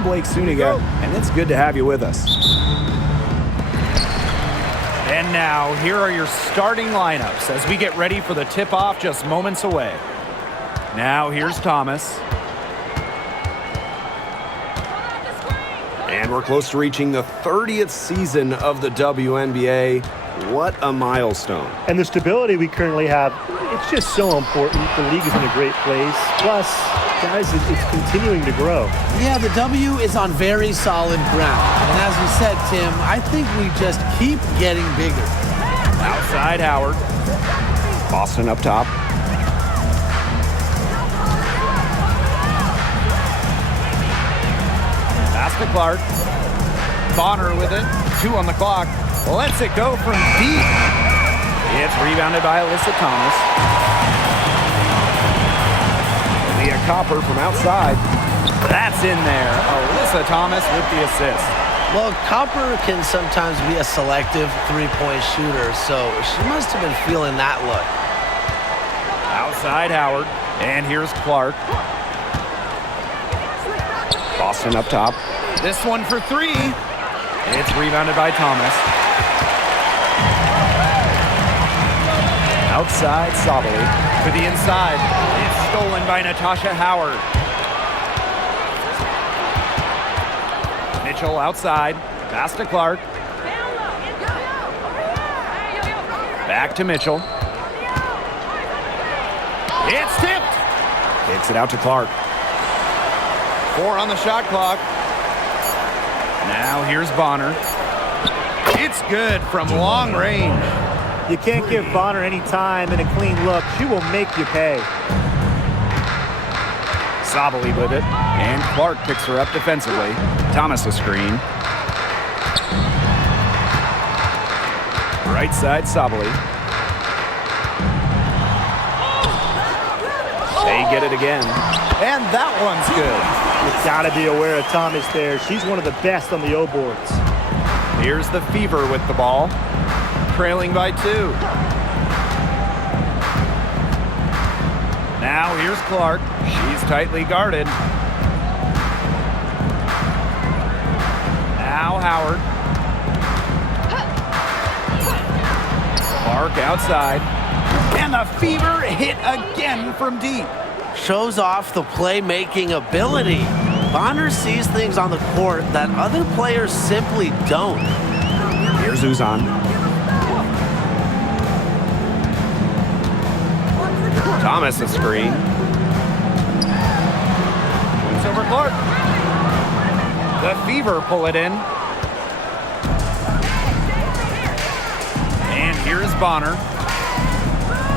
I'm Blake Suniga, and it's good to have you with us. And now, here are your starting lineups as we get ready for the tip-off just moments away. Now, here's Thomas. And we're close to reaching the 30th season of the WNBA. What a milestone. And the stability we currently have, it's just so important. The league is in a great place. Plus, guys, it's continuing to grow. Yeah, the W is on very solid ground. And as we said, Tim, I think we just keep getting bigger. Outside Howard. Boston up top. Pass to Clark. Bonner with it. 2 on the clock. Lets it go from deep. It's rebounded by Alyssa Thomas. Leah Copper from outside. That's in there. Alyssa Thomas with the assist. Well, Copper can sometimes be a selective three-point shooter, so she must have been feeling that look. Outside Howard. And here's Clark. Boston up top. This one for 3. It's rebounded by Thomas. Outside Sabali. To the inside. It's stolen by Natasha Howard. Mitchell outside. Pass to Clark. Back to Mitchell. It's tipped. Takes it out to Clark. 4 on the shot clock. Now here's Bonner. It's good from long range. You can't give Bonner any time and a clean look. She will make you pay. Sabali with it. And Clark picks her up defensively. Thomas a screen. Right side Sabali. They get it again. And that one's good. You've got to be aware of Thomas there. She's one of the best on the O boards. Here's the Fever with the ball. Trailing by 2. Now here's Clark. She's tightly guarded. Now Howard. Clark outside. And the Fever hit again from deep. Shows off the playmaking ability. Bonner sees things on the court that other players simply don't. Here's Uzan. Thomas a screen. It's over Clark. The Fever pull it in. And here's Bonner.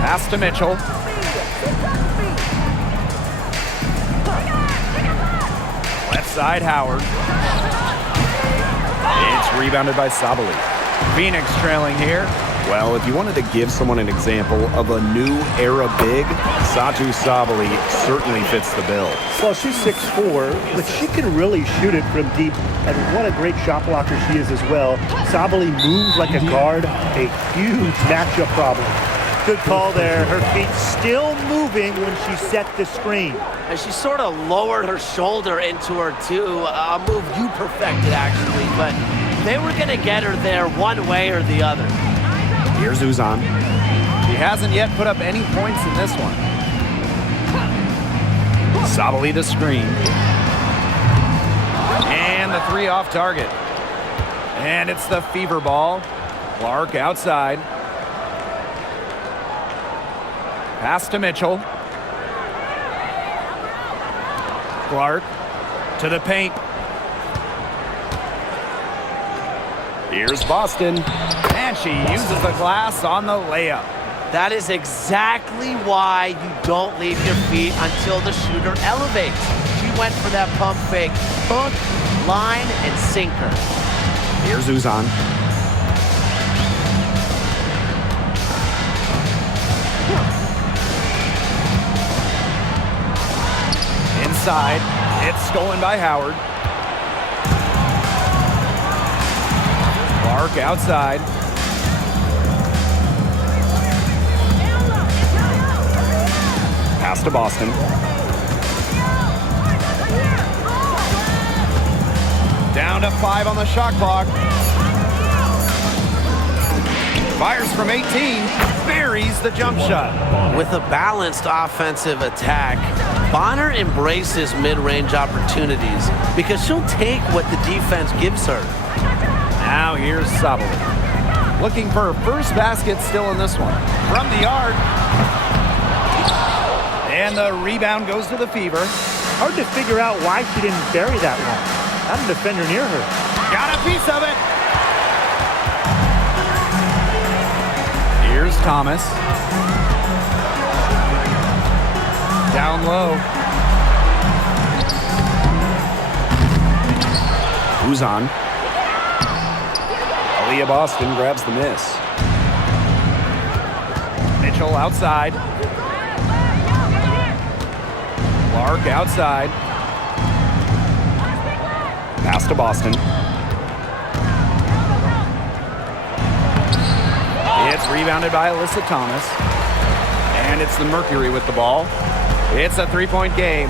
Pass to Mitchell. Left side Howard. It's rebounded by Sabali. Phoenix trailing here. Well, if you wanted to give someone an example of a new era big, Satu Sabali certainly fits the bill. Well, she's 6'4", but she can really shoot it from deep. And what a great shot blocker she is as well. Sabali moves like a guard, a huge matchup problem. Good call there. Her feet still moving when she set the screen. And she sort of lowered her shoulder into her, too. A move you perfected, actually. But they were going to get her there one way or the other. Here's Uzan. She hasn't yet put up any points in this one. Sabali the screen. And the 3 off target. And it's the Fever ball. Clark outside. Pass to Mitchell. Clark to the paint. Here's Boston. And she uses the glass on the layup. That is exactly why you don't leave your feet until the shooter elevates. She went for that pump fake. Hook, line, and sinker. Here's Uzan. Inside. It's stolen by Howard. Clark outside. Pass to Boston. Down to 5 on the shot clock. Fires from 18, buries the jump shot. With a balanced offensive attack, Bonner embraces mid-range opportunities because she'll take what the defense gives her. Now here's Sabali. Looking for her first basket still in this one. From the arc. And the rebound goes to the Fever. Hard to figure out why she didn't bury that one. Not a defender near her. Got a piece of it. Here's Thomas. Down low. Who's on? Aaliyah Boston grabs the miss. Mitchell outside. Clark outside. Pass to Boston. It's rebounded by Alyssa Thomas. And it's the Mercury with the ball. It's a three-point game.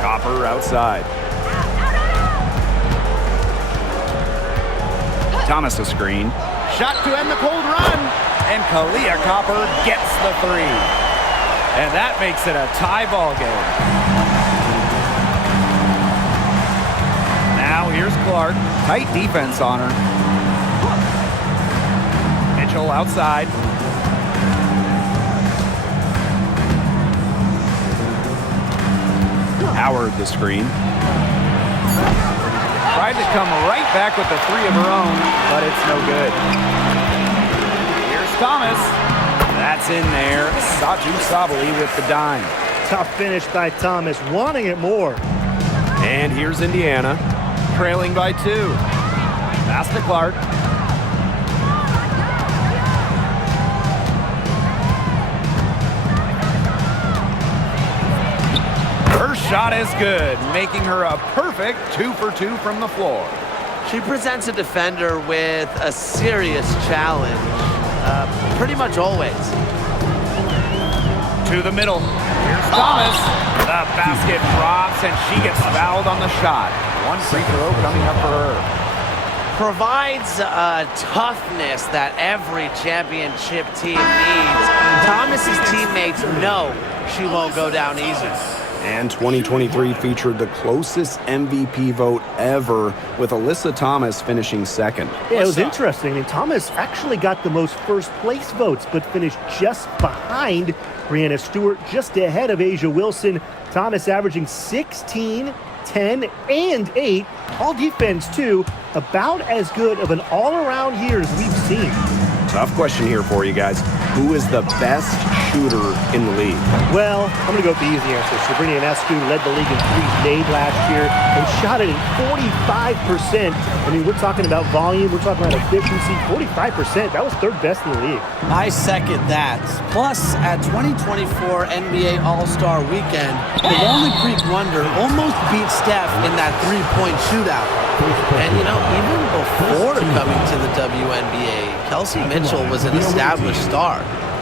Copper outside. Thomas a screen. Shot to end the cold run. And Kalia Copper gets the three. And that makes it a tie ball game. Now here's Clark. Tight defense on her. Mitchell outside. Howard the screen. Tried to come right back with the three of her own, but it's no good. Here's Thomas. That's in there. Saju Sabali with the dime. Tough finish by Thomas, wanting it more. And here's Indiana. Trailing by 2. Pass to Clark. Her shot is good, making her a perfect 2 for 2 from the floor. She presents a defender with a serious challenge, pretty much always. To the middle. Here's Thomas. The basket drops, and she gets fouled on the shot. One free throw coming up for her. Provides a toughness that every championship team needs. Thomas's teammates know she won't go down easy. And 2023 featured the closest MVP vote ever, with Alyssa Thomas finishing second. Yeah, it was interesting. I mean, Thomas actually got the most first place votes, but finished just behind Brianna Stewart, just ahead of Asia Wilson. Thomas averaging 16, 10, and 8. All defense, too. About as good of an all-around year as we've seen. Tough question here for you guys. Who is the best shooter in the league? Well, I'm going to go with the easy answer. Sabrina Ionescu led the league in threes made last year and shot it at 45%. I mean, we're talking about volume. We're talking about efficiency. 45%. That was third best in the league. I second that. Plus, at 2024 NBA All-Star Weekend, the Lonely Creek Wonder almost beat Steph in that three-point shootout. And, you know, even before coming to the WNBA, Kelsey Mitchell was an established star.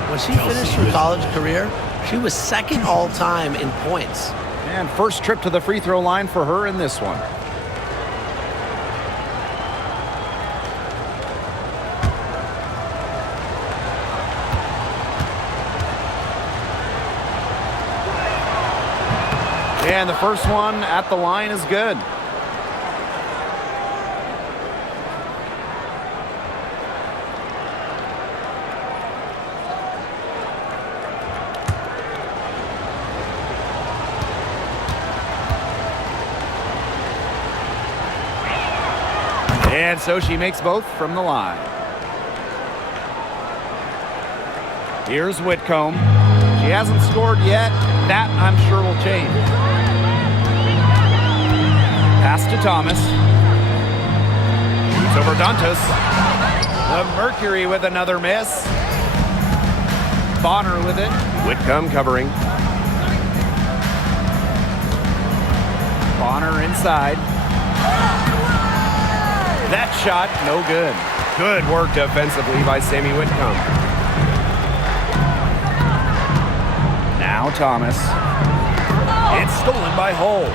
When she finished her college career, she was second all-time in points. And first trip to the free throw line for her in this one. And the first one at the line is good. And so she makes both from the line. Here's Whitcomb. She hasn't scored yet. That, I'm sure, will change. Pass to Thomas. Shoots over Dantas. The Mercury with another miss. Bonner with it. Whitcomb covering. Bonner inside. That shot, no good. Good work defensively by Sammy Whitcomb. Now Thomas. It's stolen by Hull.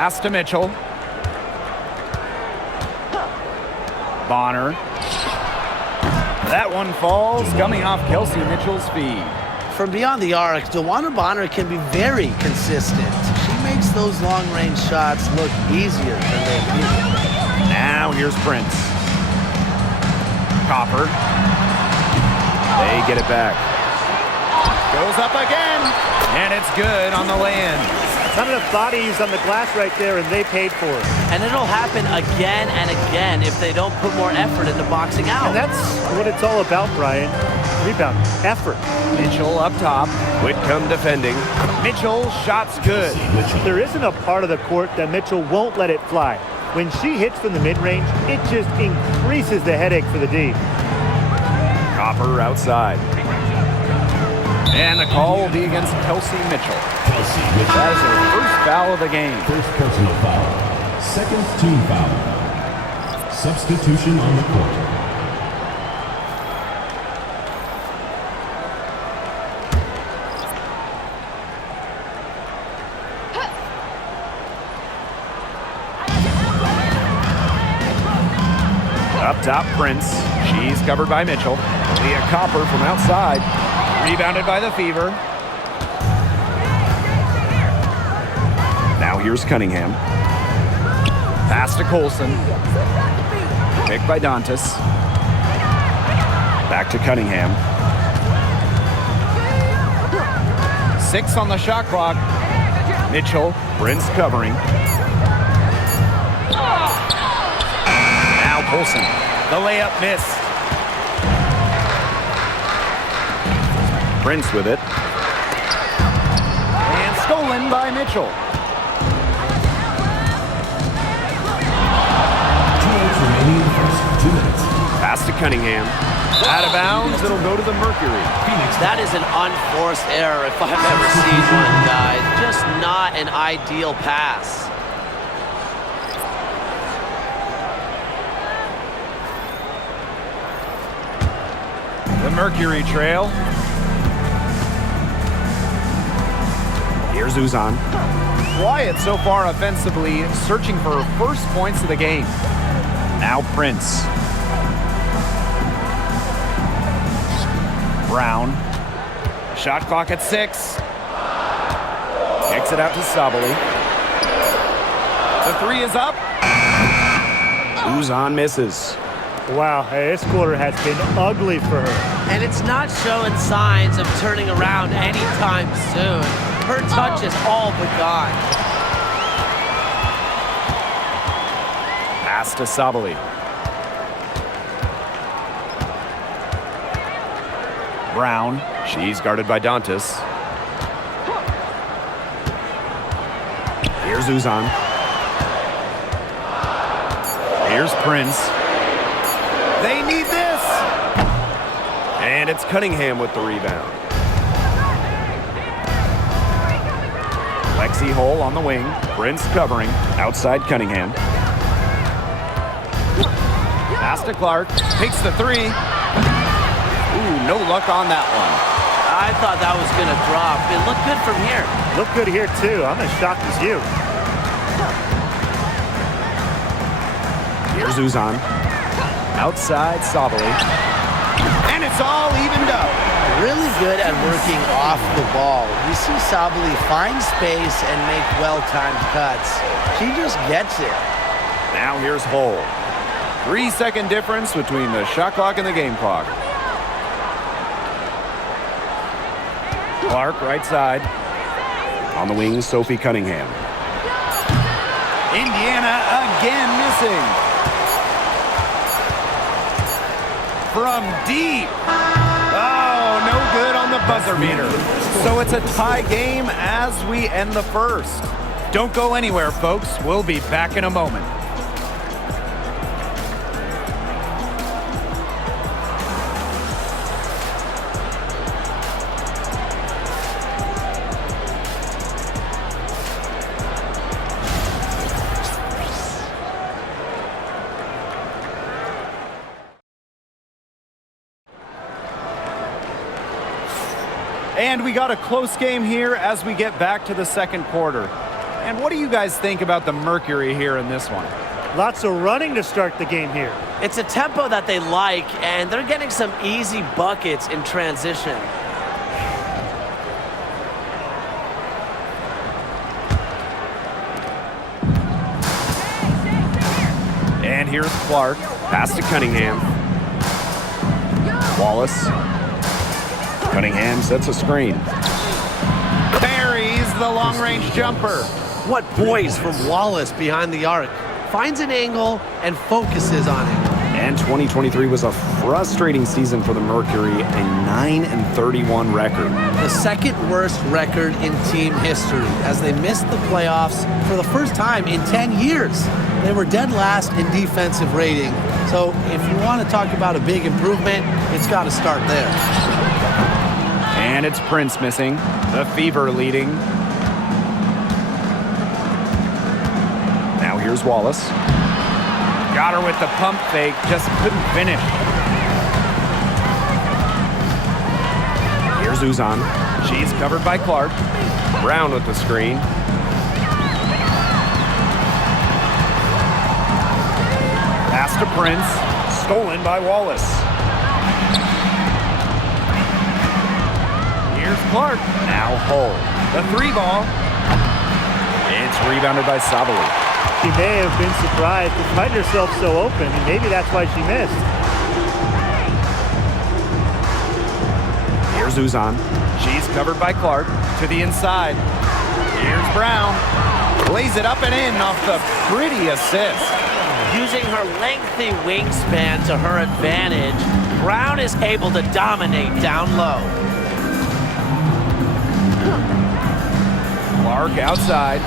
Pass to Mitchell. Bonner. That one falls, coming off Kelsey Mitchell's feed. From beyond the arc, DeWanna Bonner can be very consistent. She makes those long-range shots look easier than they appear. Now here's Prince. Copper. They get it back. Goes up again, and it's good on the land. Not enough bodies on the glass right there, and they paid for it. And it'll happen again and again if they don't put more effort into boxing out. And that's what it's all about, Brian. Rebound, effort. Mitchell up top. Whitcomb defending. Mitchell, shot's good. There isn't a part of the court that Mitchell won't let it fly. When she hits from the mid-range, it just increases the headache for the D. Copper outside. And the call will be against Kelsey Mitchell. That is her first foul of the game. First personal foul. Second team foul. Substitution on the court. Up top, Prince. She's covered by Mitchell. Leah Copper from outside. Rebounded by the Fever. Now here's Cunningham. Pass to Colson. Picked by Dantas. Back to Cunningham. 6 on the shot clock. Mitchell. Prince covering. Now Colson. The layup missed. Prince with it. And stolen by Mitchell. 2 minutes remaining in the first. 2 minutes. Pass to Cunningham. Out of bounds, it'll go to the Mercury. That is an unforced error if I've ever seen one, guys. Just not an ideal pass. The Mercury trail. Here's Uzan. Quiet so far offensively, searching for her first points of the game. Now Prince. Brown. Shot clock at 6. Kicks it out to Sabali. The 3 is up. Uzan misses. Wow, hey, this quarter has been ugly for her. And it's not showing signs of turning around anytime soon. Her touch is all but gone. Pass to Sabali. Brown. She's guarded by Dantas. Here's Uzan. Here's Prince. They need this. And it's Cunningham with the rebound. Lexi Hole on the wing. Prince covering. Outside Cunningham. Pass to Clark. Takes the 3. Ooh, no luck on that one. I thought that was going to drop. It looked good from here. Look good here, too. I'm as shocked as you. Here's Uzan. Outside Sabali. And it's all evened up. Really good at working off the ball. You see Sabali find space and make well-timed cuts. She just gets it. Now here's Hole. 3-second difference between the shot clock and the game clock. Clark right side. On the wing, Sophie Cunningham. Indiana again missing. From deep. Oh, no good on the buzzer beater. So it's a tie game as we end the first. Don't go anywhere, folks. We'll be back in a moment. And we got a close game here as we get back to the second quarter. And what do you guys think about the Mercury here in this one? Lots of running to start the game here. It's a tempo that they like, and they're getting some easy buckets in transition. And here's Clark. Pass to Cunningham. Wallace. Cunningham sets a screen. Buries the long-range jumper. What poise from Wallace behind the arc. Finds an angle and focuses on it. And 2023 was a frustrating season for the Mercury, a 9-31 record. The second worst record in team history as they missed the playoffs for the first time in 10 years. They were dead last in defensive rating. So if you want to talk about a big improvement, it's got to start there. And it's Prince missing. The Fever leading. Now here's Wallace. Got her with the pump fake, just couldn't finish. Here's Uzan. She's covered by Clark. Brown with the screen. Pass to Prince. Stolen by Wallace. Here's Clark. Now Hull. The 3-ball. It's rebounded by Sabali. She may have been surprised to find herself so open, and maybe that's why she missed. Here's Uzan. She's covered by Clark. To the inside. Here's Brown. Lays it up and in off the pretty assist. Using her lengthy wingspan to her advantage, Brown is able to dominate down low. Clark outside.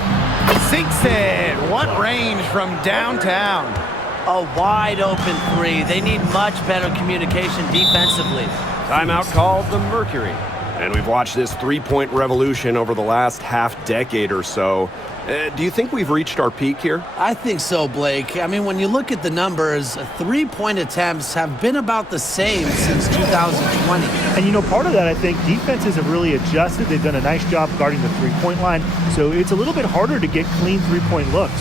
Sinks it. What range from downtown. A wide open three. They need much better communication defensively. Timeout called the Mercury. And we've watched this three-point revolution over the last half-decade or so. Do you think we've reached our peak here? I think so, Blake. I mean, when you look at the numbers, three-point attempts have been about the same since 2020. And, you know, part of that, I think, defenses have really adjusted. They've done a nice job guarding the three-point line, so it's a little bit harder to get clean three-point looks.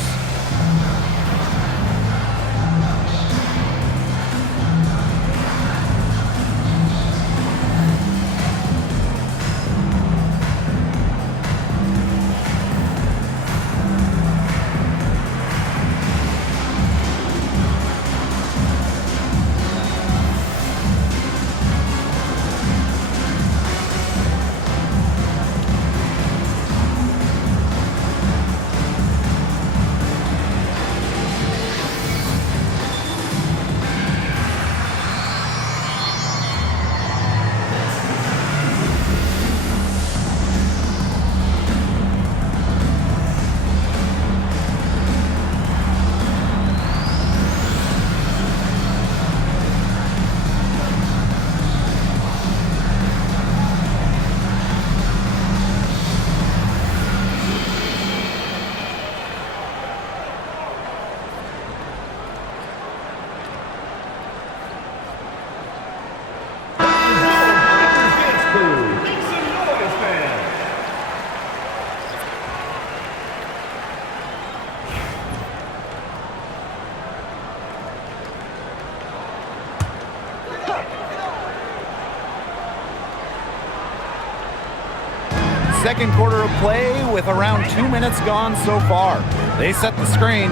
Second quarter of play with around 2 minutes gone so far. They set the screen.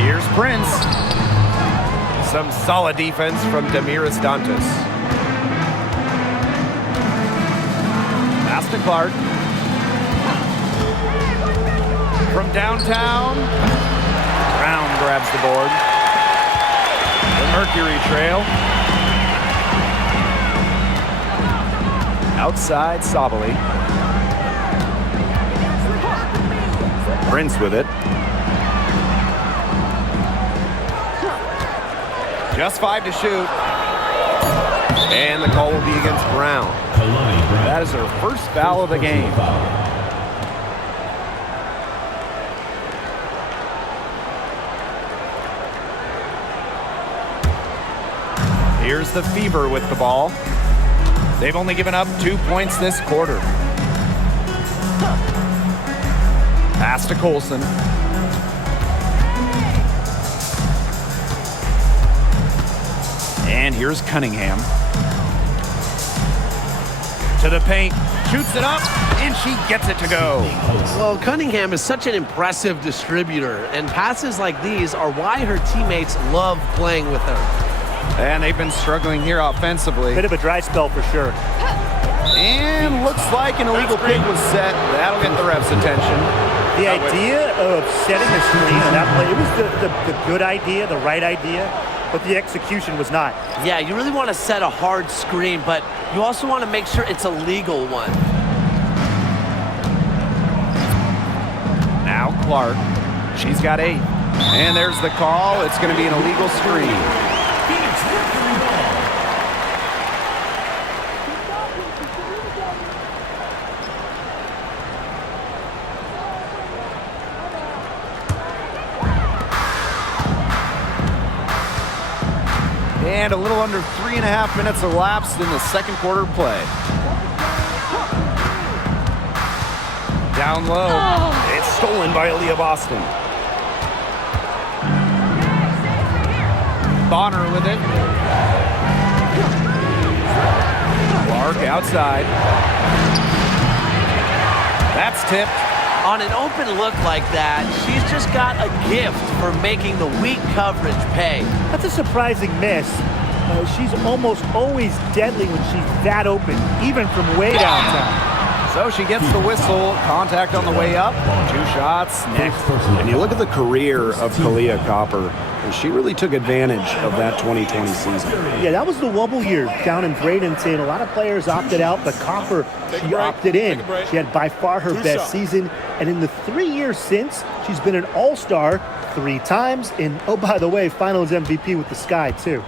Here's Prince. Some solid defense from Damiris Dantas. Pass to Clark. From downtown, Brown grabs the board. The Mercury trail. Outside, Sabali. Prince with it. Just 5 to shoot. And the call will be against Brown. That is her first foul of the game. Here's the Fever with the ball. They've only given up 2 points this quarter. Pass to Colson. And here's Cunningham. To the paint. Shoots it up, and she gets it to go. Well, Cunningham is such an impressive distributor, and passes like these are why her teammates love playing with her. And they've been struggling here offensively. Bit of a dry spell for sure. And looks like an illegal pick was set. That'll get the ref's attention. The idea of setting a screen on that play, it was the good idea, the right idea, but the execution was not. Yeah, you really want to set a hard screen, but you also want to make sure it's a legal one. Now Clark. She's got 8. And there's the call. It's going to be an illegal screen. And a little under 3.5 minutes elapsed in the second quarter play. Down low. It's stolen by Aaliyah Boston. Bonner with it. Clark outside. That's tipped. On an open look like that, she's just got a gift for making the weak coverage pay. That's a surprising miss. She's almost always deadly when she's that open, even from way downtown. So she gets the whistle. Contact on the way up. 2 shots. Next. And you look at the career of Kalia Copper, and she really took advantage of that 2020 season. Yeah, that was the wobble year down in Bradenton. A lot of players opted out, but Copper, she opted in. She had by far her best season. And in the 3 years since, she's been an all-star 3 times. And, oh, by the way, finals MVP with the Sky, too.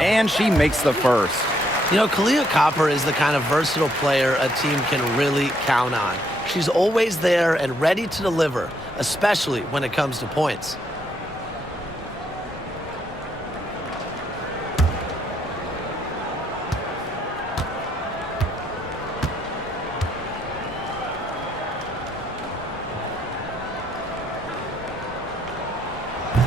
And she makes the first. You know, Kalia Copper is the kind of versatile player a team can really count on. She's always there and ready to deliver, especially when it comes to points.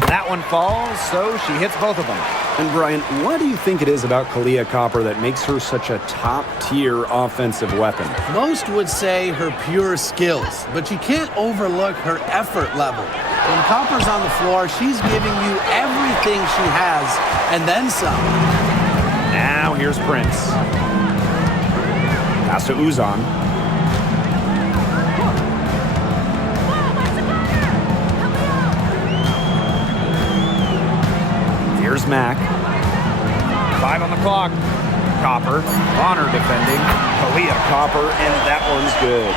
That one falls, so she hits both of them. And Brian, what do you think it is about Kalia Copper that makes her such a top-tier offensive weapon? Most would say her pure skills, but you can't overlook her effort level. When Copper's on the floor, she's giving you everything she has, and then some. Now here's Prince. Pass to Uzan. Here's Mack. 5 on the clock. Copper. Bonner defending. Kalia Copper, and that one's good.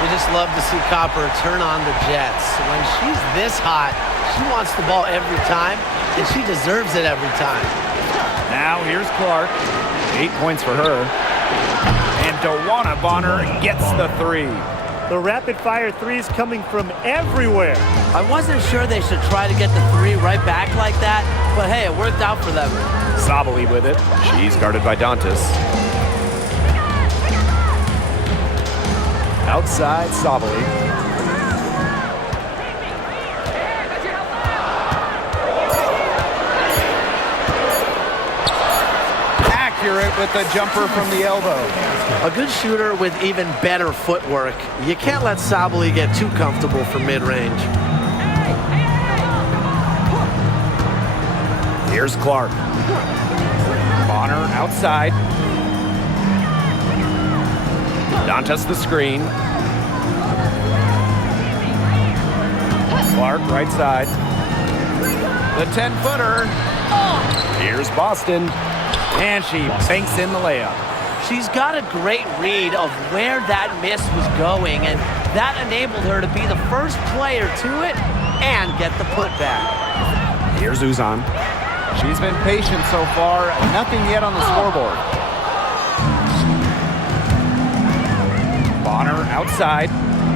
We just love to see Copper turn on the jets. When she's this hot, she wants the ball every time, and she deserves it every time. Now here's Clark. 8 points for her. And Dawana Bonner gets the 3. The rapid-fire threes coming from everywhere. I wasn't sure they should try to get the 3 right back like that, but hey, it worked out for them. Sabali with it. She's guarded by Dantas. Outside, Sabali. Accurate with the jumper from the elbow. A good shooter with even better footwork. You can't let Sabali get too comfortable for mid-range. Here's Clark. Bonner outside. Dantas the screen. Clark right side. The 10-footer. Here's Boston. And she banks in the layup. She's got a great read of where that miss was going, and that enabled her to be the first player to it and get the putback. Here's Uzan. She's been patient so far. Nothing yet on the scoreboard. Bonner outside.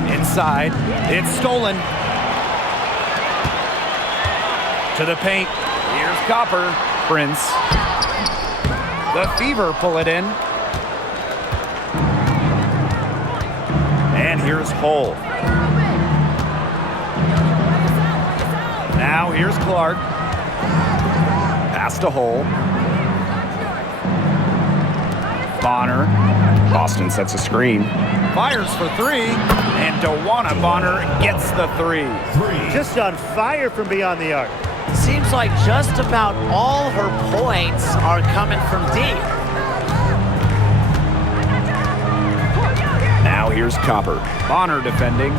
Inside. It's stolen. To the paint. Here's Copper. Prince. The Fever pull it in. And here's Hull. Now here's Clark. Pass to Hull. Bonner. Boston sets a screen. Fires for three. And Dawana Bonner gets the three. Just on fire from beyond the arc. Seems like just about all her points are coming from deep. Now here's Copper. Bonner defending.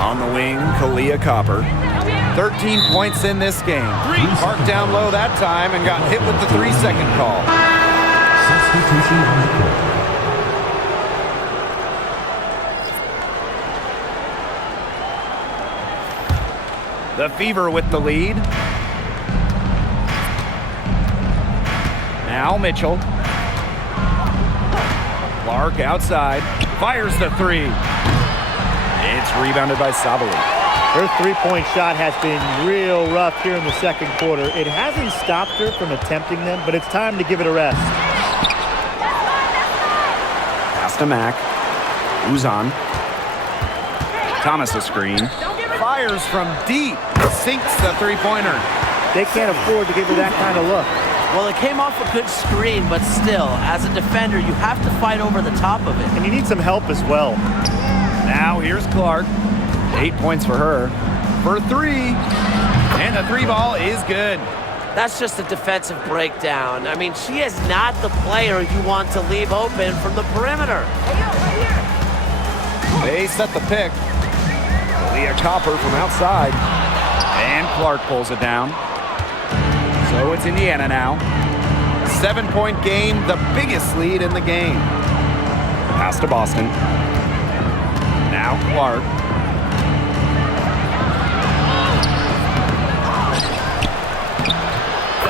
On the wing, Kalia Copper. 13 points in this game. Parked down low that time and got hit with the 3-second call. Substitution on the court. The Fever with the lead. Now Mitchell. Clark outside. Fires the three. It's rebounded by Sabali. Her three-point shot has been real rough here in the second quarter. It hasn't stopped her from attempting them, but it's time to give it a rest. Pass to Mack. Uzan. Thomas a screen. Fires from deep. Sinks the three-pointer. They can't afford to give her that kind of look. Well, it came off a good screen, but still, as a defender, you have to fight over the top of it. And you need some help as well. Now here's Clark. 8 points for her. For three. And the three ball is good. That's just a defensive breakdown. I mean, she is not the player you want to leave open from the perimeter. They set the pick. Leah Copper from outside. And Clark pulls it down. So it's Indiana now. 7-point game, the biggest lead in the game. Pass to Boston. Now Clark.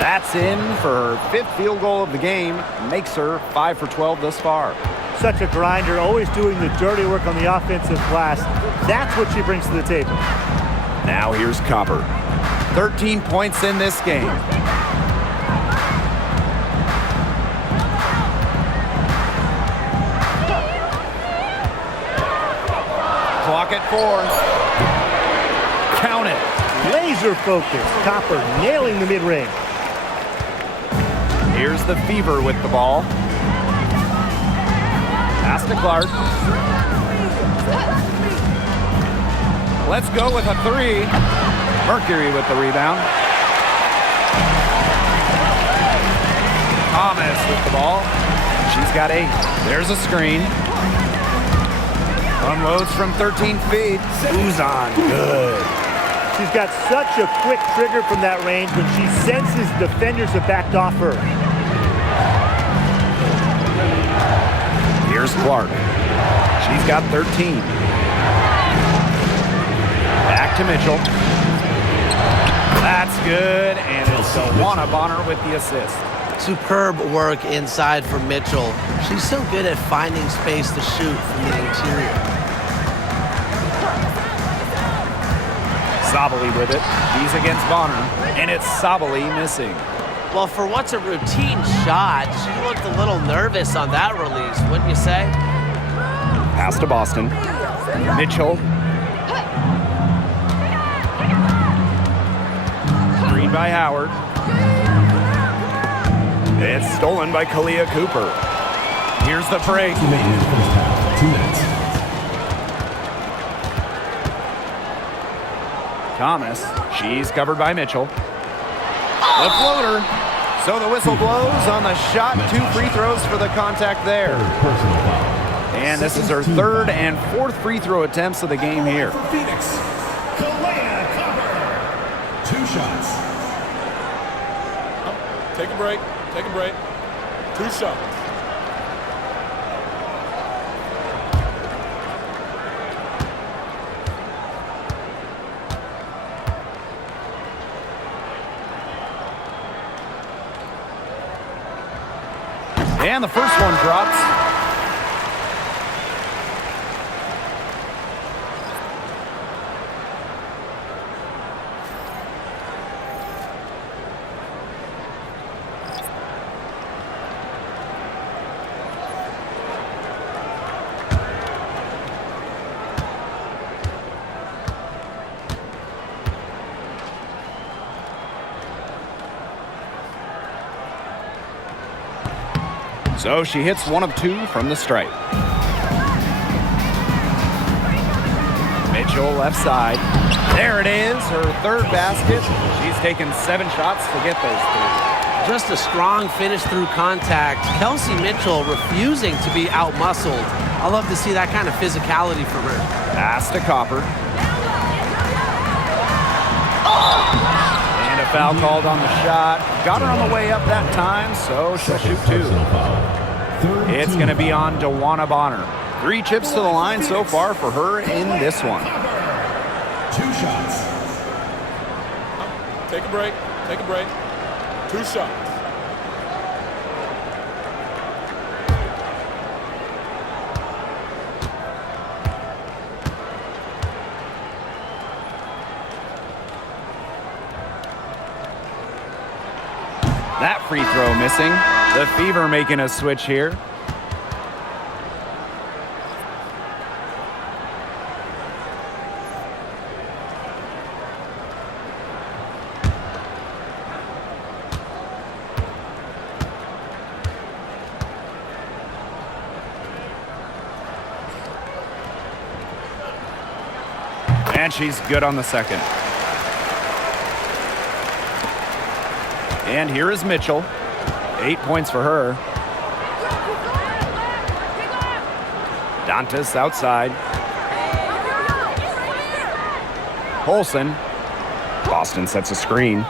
That's in for her 5th field goal of the game. Makes her 5 for 12 thus far. Such a grinder, always doing the dirty work on the offensive glass. That's what she brings to the table. Now here's Copper. 13 points in this game. Clock at 4. Count it. Laser focus. Copper nailing the mid-range. Here's the Fever with the ball. Pass to Clark. Let's go with a three. Mercury with the rebound. Thomas with the ball. She's got 8. There's a screen. Unloads from 13 feet. Uzan, good. She's got such a quick trigger from that range when she senses defenders have backed off her. Here's Clark. She's got 13. Back to Mitchell. That's good, and it's Dawana Bonner with the assist. Superb work inside for Mitchell. She's so good at finding space to shoot from the interior. Sabali with it. He's against Bonner, and it's Sabali missing. Well, for what's a routine shot, she looked a little nervous on that release, wouldn't you say? Pass to Boston. Mitchell. Screen by Howard. It's stolen by Kalia Cooper. Here's the break. Remaining in the first half. 2 minutes. Thomas. She's covered by Mitchell. The floater. So the whistle blows on the shot. 2 free throws for the contact there. Personal foul. And this is her 3rd and 4th free throw attempts of the game here. For Phoenix, Kalea Copper. 2 shots. Take a break. Take a break. 2 shots. And the first one drops. So she hits 1 of 2 from the stripe. Mitchell left side. There it is, her 3rd basket. She's taken 7 shots to get those 3. Just a strong finish through contact. Kelsey Mitchell refusing to be outmuscled. I love to see that kind of physicality from her. Pass to Copper. And a foul called on the shot. Got her on the way up that time, so she'll shoot 2. It's going to be on DeWanna Bonner. 3 chips to the line so far for her in this one. 2 shots. Take a break. Take a break. 2 shots. That free throw missing. The Fever making a switch here. And she's good on the second. And here is Mitchell. 8 points for her. Dantas outside. Holson. Boston sets a screen.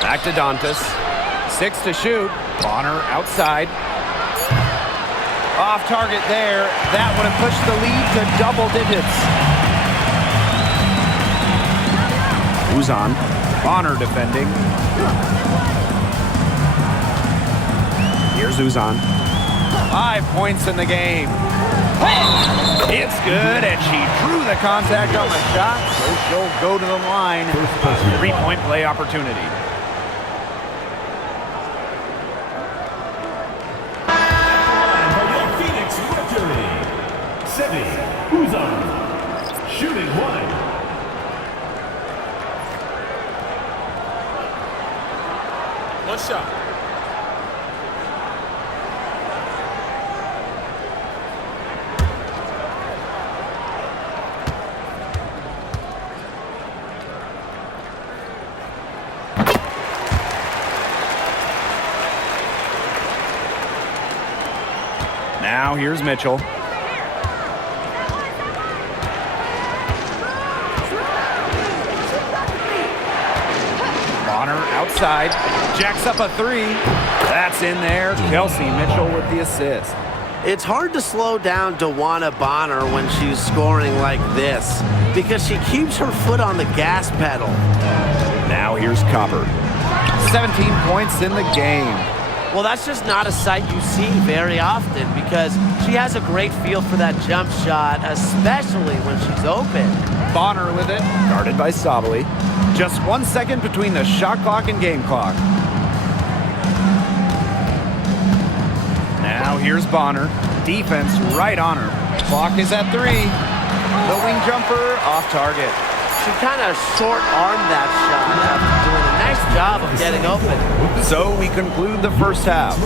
Back to Dantas. 6 to shoot. Bonner outside. Off target there. That would have pushed the lead to double digits. Who's on? Bonner defending. Here's Uzan. 5 points in the game. It's good, and she drew the contact on the shot, so she'll go to the line. 3-point play opportunity. And for your Phoenix Mercury, Sevi Uzan, shooting 1. One shot. Now here's Mitchell. Bonner outside. Jacks up a 3. That's in there. Kelsey Mitchell with the assist. It's hard to slow down DeWanna Bonner when she's scoring like this because she keeps her foot on the gas pedal. Now here's Copper. 17 points in the game. Well, that's just not a sight you see very often because she has a great feel for that jump shot, especially when she's open. Bonner with it, guarded by Sabali. Just 1 second between the shot clock and game clock. Now here's Bonner. Defense right on her. Clock is at 3. The wing jumper off target. She kind of short-armed that shot after doing a nice job of getting open. So we conclude the first half.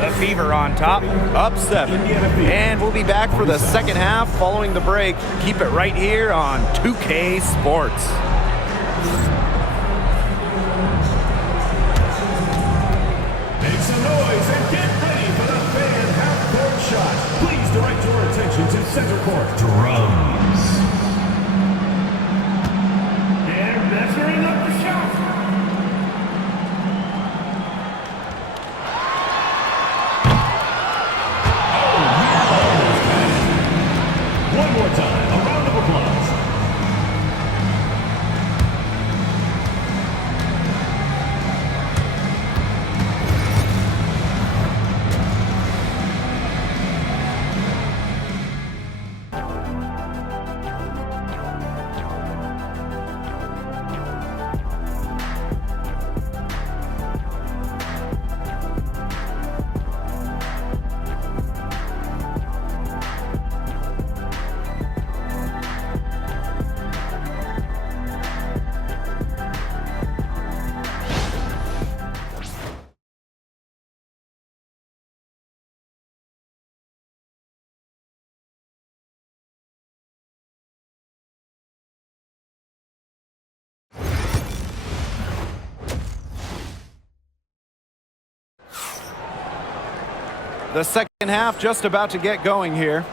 The Fever on top, up 7. And we'll be back for the second half following the break. Keep it right here on 2K Sports. Make some noise and get ready for the fan half-court shot. Please direct your attention to center court. Drums. They're measuring up the shot. One more time, a round of applause. The second half just about to get going here.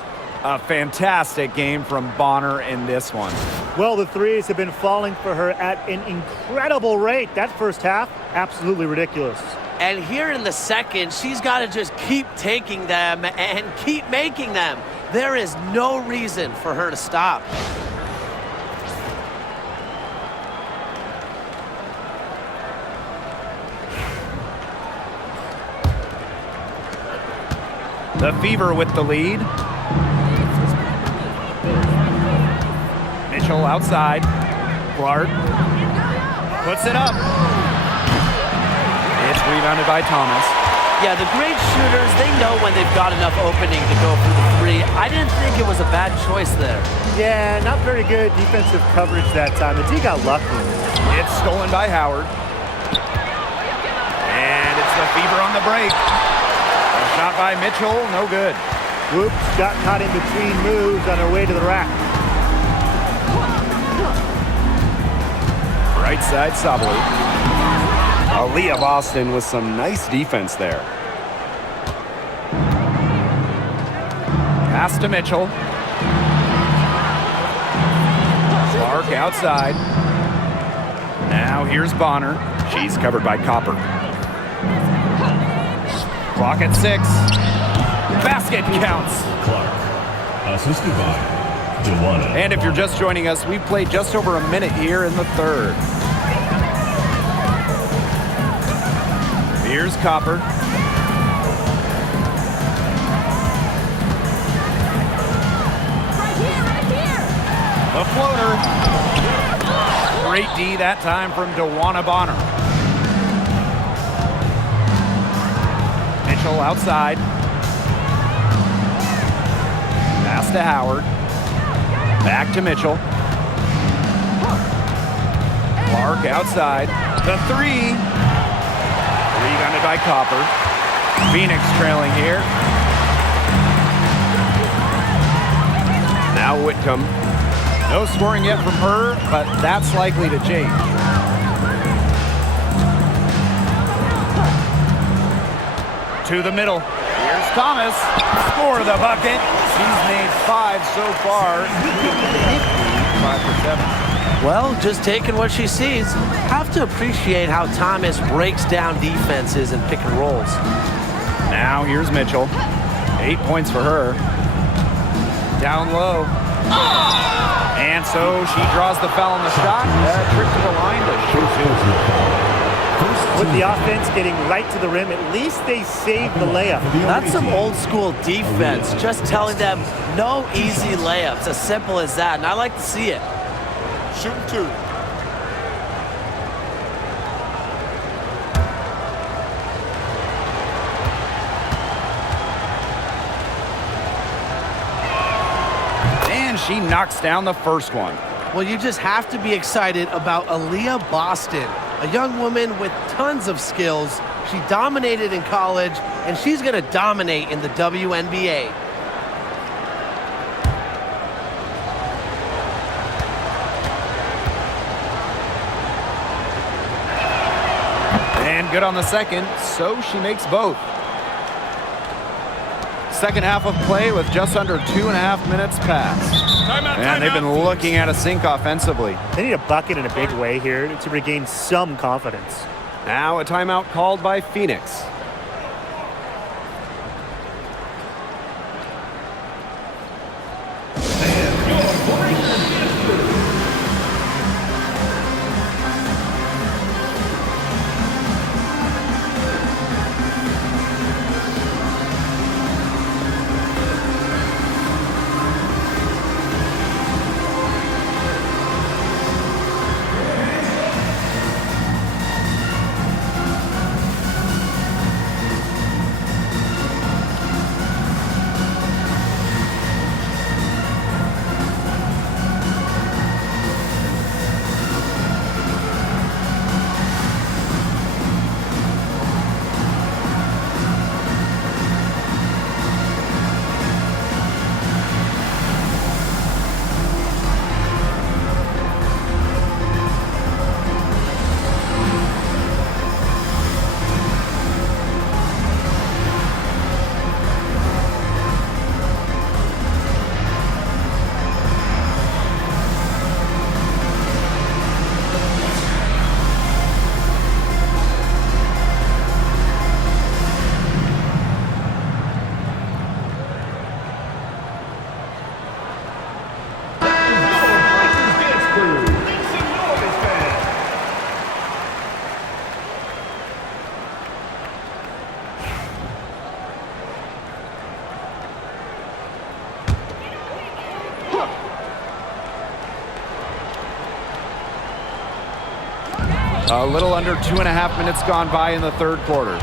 A fantastic game from Bonner in this one. Well, the threes have been falling for her at an incredible rate. That first half, absolutely ridiculous. And here in the second, she's got to just keep taking them and keep making them. There is no reason for her to stop. The Fever with the lead. Mitchell outside. Clark puts it up. It's rebounded by Thomas. Yeah, the great shooters, they know when they've got enough opening to go for the three. I didn't think it was a bad choice there. Yeah, not very good defensive coverage that time. The D got lucky. It's stolen by Howard. And it's the Fever on the break. A shot by Mitchell, no good. Whoops, got caught in between moves on her way to the rack. Right side, Sabali. Aaliyah Boston with some nice defense there. Pass to Mitchell. Clark outside. Now here's Bonner. She's covered by Copper. Clock at 6. Basket counts. Clark, assisted by Dewana. And if you're just joining us, we've played just over a minute here in the third. Here's Copper. The floater. Great D that time from Dewana Bonner. Mitchell outside. Pass to Howard. Back to Mitchell. Clark outside. The three. Rebounded by Copper. Phoenix trailing here. Now Whitcomb. No scoring yet from her, but that's likely to change. To the middle. Here's Thomas. Score the bucket. She's made 5 so far. 5 for 7. Well, just taking what she sees. Have to appreciate how Thomas breaks down defenses and pick and rolls. Now here's Mitchell. 8 points for her. Down low. And so she draws the foul on the shot. Trick to the line to shoot. With the offense getting right to the rim, at least they saved the layup. That's some old school defense. Just telling them no easy layups. As simple as that. And I like to see it. Shooting 2. And she knocks down the first one. Well, you just have to be excited about Aaliyah Boston, a young woman with tons of skills. She dominated in college, and she's going to dominate in the WNBA. And good on the second, so she makes both. Second half of play with just under 2.5 minutes passed. And they've been looking at a sink offensively. They need a bucket in a big way here to regain some confidence. Now a timeout called by Phoenix. A little under 2.5 minutes gone by in the third quarter.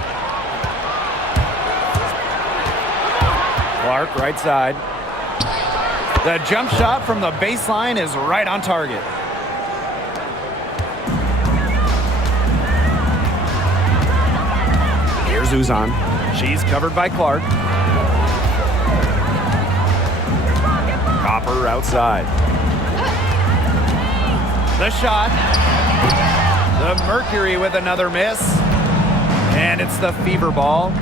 Clark, right side. The jump shot from the baseline is right on target. Here's Uzan. She's covered by Clark. Copper outside. The shot. The Mercury with another miss. And it's the Fever ball.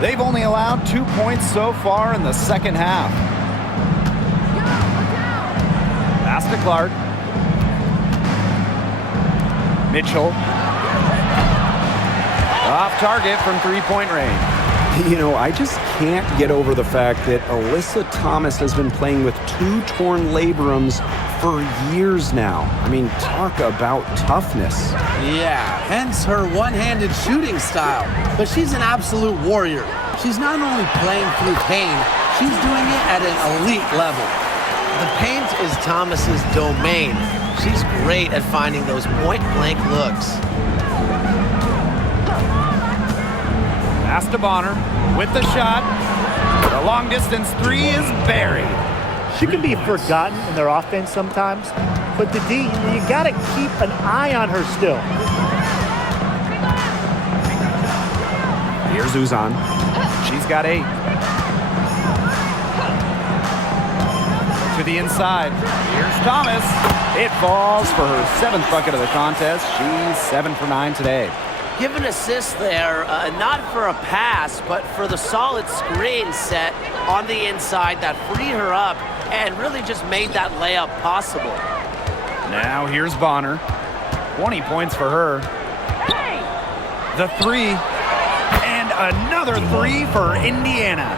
They've only allowed 2 points so far in the second half. Pass to Clark. Mitchell. Off target from three-point range. You know, I just can't get over the fact that Alyssa Thomas has been playing with 2 torn labrums for years now. I mean, talk about toughness. Yeah, hence her one-handed shooting style. But she's an absolute warrior. She's not only playing through pain, she's doing it at an elite level. The paint is Thomas's domain. She's great at finding those point-blank looks. Pass to Bonner with the shot. The long-distance three is buried. She can be forgotten in their offense sometimes, but the D, you got to keep an eye on her still. Here's Uzan. She's got 8. To the inside. Here's Thomas. It falls for her 7th bucket of the contest. She's 7 for 9 today. Give an assist there, not for a pass, but for the solid screen set on the inside that freed her up and really just made that layup possible. Now here's Bonner. 20 points for her. The 3. And another 3 for Indiana.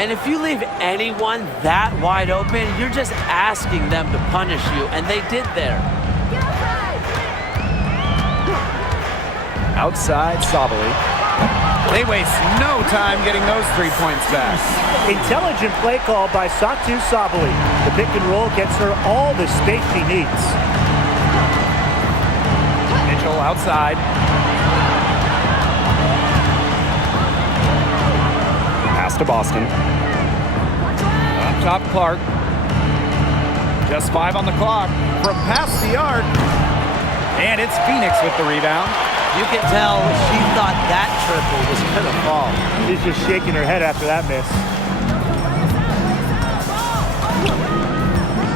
And if you leave anyone that wide open, you're just asking them to punish you, and they did there. Outside Sabali. They waste no time getting those 3 points back. Intelligent play call by Satu Sabali. The pick and roll gets her all the space she needs. Mitchell outside. Pass to Boston. Up top Clark. Just 5 on the clock from past the arc. And it's Phoenix with the rebound. You can tell she thought that triple was going to fall. She's just shaking her head after that miss.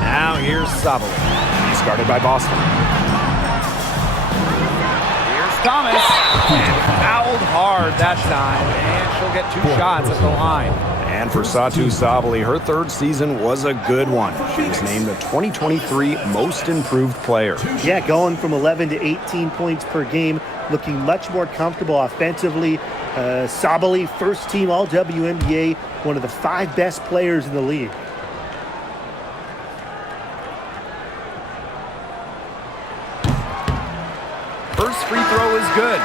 Now here's Sabali. He's guarded by Boston. Here's Thomas. And fouled hard that time. And she'll get 2 shots at the line. And for Satu Sabali, her 3rd season was a good one. She was named the 2023 Most Improved Player. Yeah, going from 11 to 18 points per game, looking much more comfortable offensively. Sabali, first team all WNBA, one of the 5 best players in the league. First free throw is good.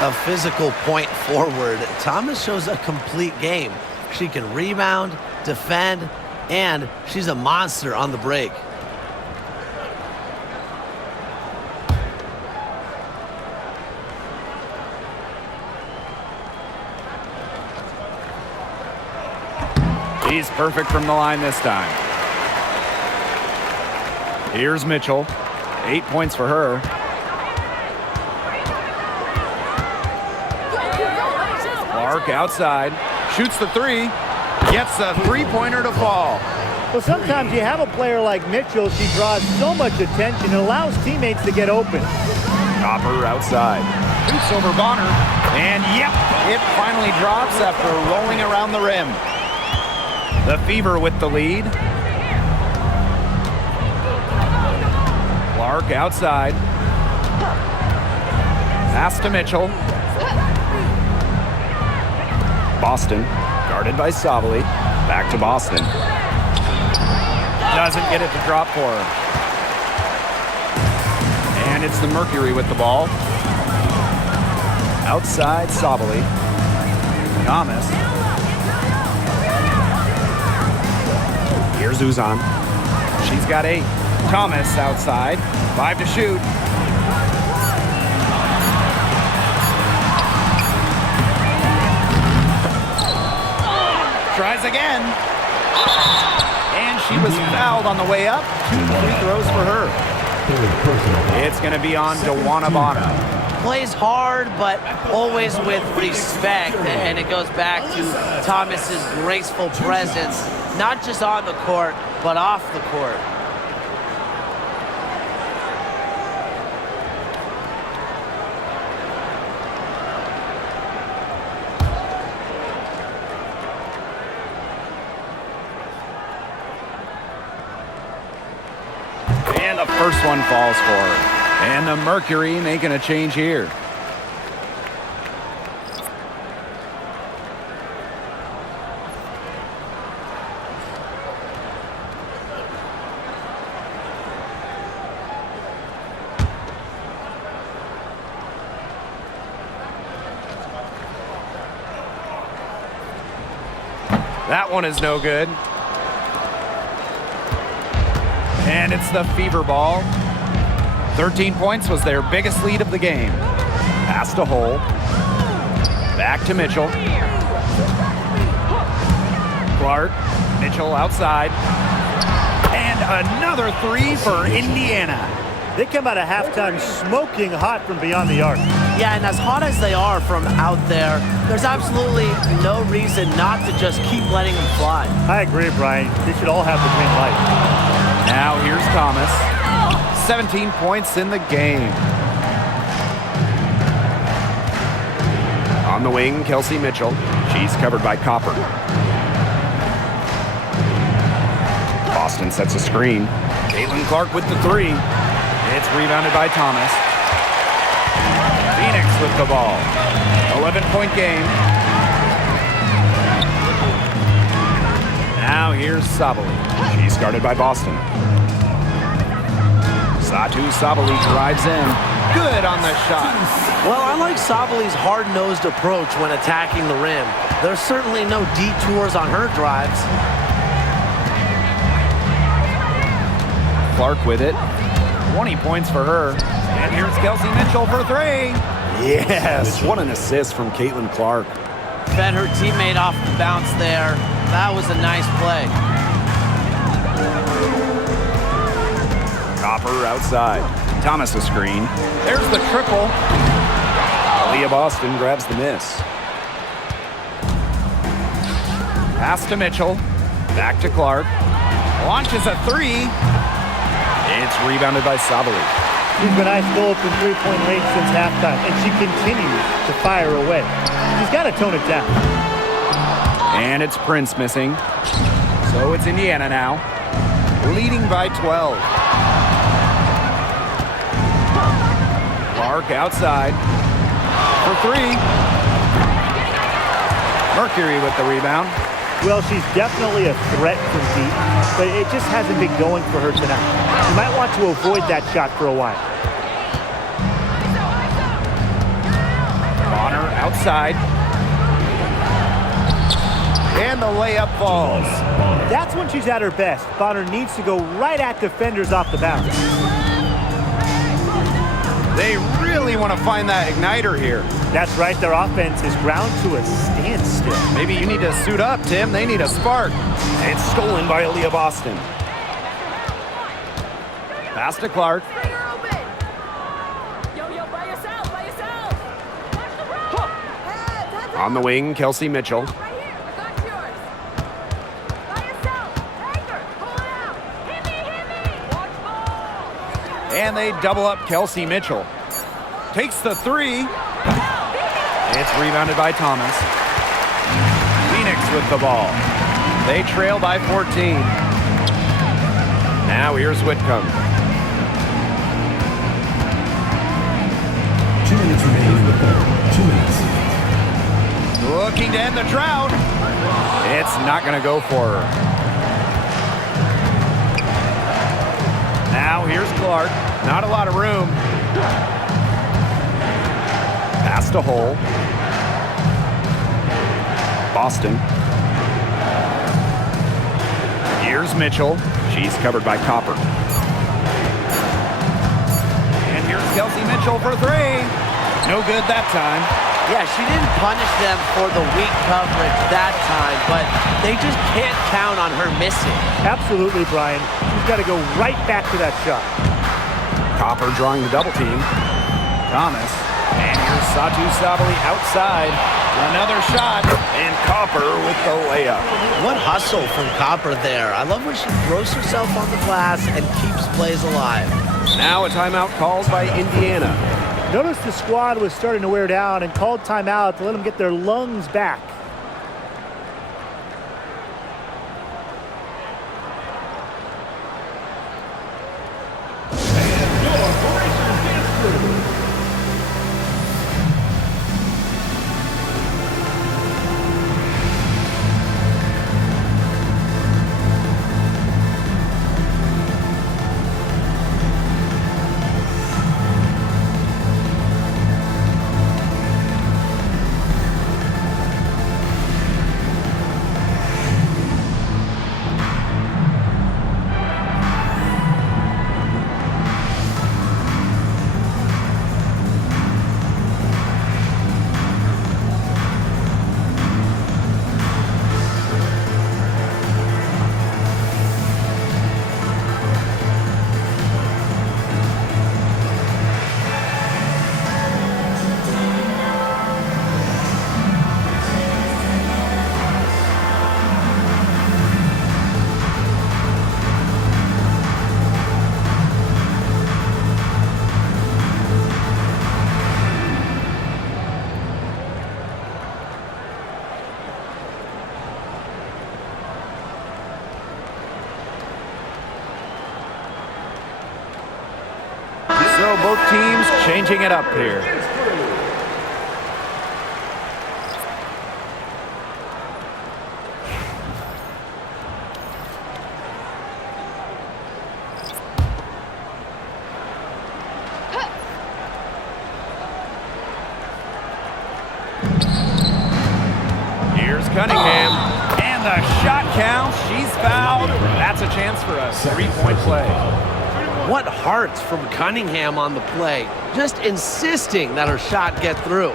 A physical point forward. Thomas shows a complete game. She can rebound, defend, and she's a monster on the break. He's perfect from the line this time. Here's Mitchell. 8 points for her. Clark outside. Shoots the 3. Gets a 3-pointer to fall. Well, sometimes you have a player like Mitchell. She draws so much attention. It allows teammates to get open. Copper outside. Shoots over Bonner. And yep, it finally drops after rolling around the rim. The Fever with the lead. Clark outside. Pass to Mitchell. Boston, guarded by Sabali. Back to Boston. Doesn't get it to drop for her. And it's the Mercury with the ball. Outside Sabali. Thomas. Here's Uzan. She's got 8. Thomas outside. 5 to shoot. fouled on the way up. 2 free throws for her. It's going to be on DeWanna Bonner. Plays hard, but always with respect, and it goes back to Thomas's graceful presence, not just on the court, but off the court. And the first one falls for her. And the Mercury making a change here. That one is no good. And it's the fever ball. 13 points was their biggest lead of the game. Pass to Hole. Back to Mitchell. Clark. Mitchell outside. And another 3 for Indiana. They come out of halftime smoking hot from beyond the arc. Yeah, and as hot as they are from out there, there's absolutely no reason not to just keep letting them fly. I agree, Brian. They should all have the green light. Now here's Thomas. 17 points in the game. On the wing, Kelsey Mitchell. She's covered by Copper. Boston sets a screen. Caitlin Clark with the 3. It's rebounded by Thomas. Phoenix with the ball. 11-point game. Now here's Sabali. She's guarded by Boston. Satu Sabali drives in. Good on the shot. Well, I like Sabali's hard-nosed approach when attacking the rim. There's certainly no detours on her drives. Clark with it. 20 points for her. And here's Kelsey Mitchell for 3. Yes, what an assist from Caitlin Clark. Fed her teammate off the bounce there. That was a nice play. Copper outside. Thomas a screen. There's the triple. Leah Boston grabs the miss. Pass to Mitchell. Back to Clark. Launches a 3. It's rebounded by Sabali. She's been ice cold from three-point range since halftime, and she continues to fire away. She's got to tone it down. And it's Prince missing. So it's Indiana now. Leading by 12. Clark outside for 3. Mercury with the rebound. Well, she's definitely a threat from deep, but it just hasn't been going for her tonight. You might want to avoid that shot for a while. Bonner outside. And the layup falls. That's when she's at her best. Bonner needs to go right at defenders off the bounce. They really want to find that igniter here. That's right, their offense is ground to a standstill. Maybe you need to suit up, Tim. They need a spark. It's stolen by Aaliyah Boston. Pass to Clark. On the wing, Kelsey Mitchell. And they double up Kelsey Mitchell. Takes the 3. It's rebounded by Thomas. Phoenix with the ball. They trail by 14. Now here's Whitcomb. 2 minutes remaining in the quarter. 2 minutes. Looking to end the drought. It's not going to go for her. Now here's Clark. Not a lot of room. Pass to Hole. Boston. Here's Mitchell. She's covered by Copper. And here's Kelsey Mitchell for 3. No good that time. Yeah, she didn't punish them for the weak coverage that time, but they just can't count on her missing. Absolutely, Brian. She's got to go right back to that shot. Copper drawing the double team. Thomas. And here's Satu Sabali outside. Another shot. And Copper with the layup. What hustle from Copper there. I love when she throws herself on the glass and keeps plays alive. Now a timeout called by Indiana. Notice the squad was starting to wear down and called timeout to let them get their lungs back. So both teams changing it up here. Here's Cunningham. And the shot counts. She's fouled. That's a chance for a three-point play. What heart from Cunningham on the play. Just insisting that her shot get through.